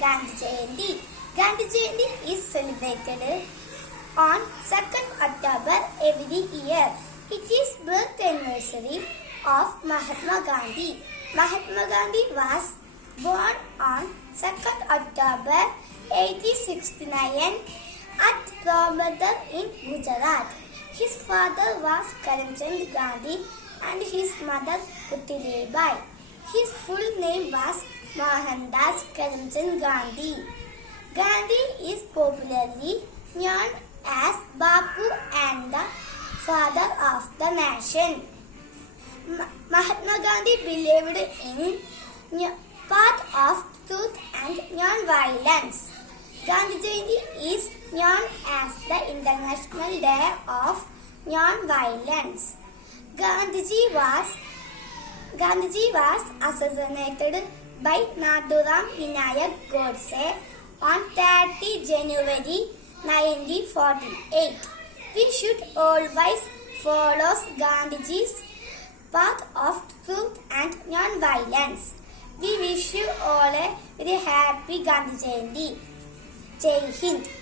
Gandhi Jayanti. Gandhi Jayanti is celebrated on 2nd October every year. It is birth anniversary of Mahatma Gandhi. Mahatma Gandhi was born on 2nd October 1869 at Porbandar in Gujarat. His father was Karamchand Gandhi and his mother Puttilibai. His full name was Mohandas Karamchand Gandhi. Gandhi is popularly known as Bapu and the father of the nation. Mahatma Gandhi believed in path of truth and non-violence. Gandhi Jayanti is known as the International Day of Non-Violence. Gandhiji was Gandhiji was assassinated by Nathuram Vinayak Godse on 30 January 1948. We should always follow Gandhiji's path of truth and non-violence. We wish you all a very happy Gandhi Jayanti. Jai Hind.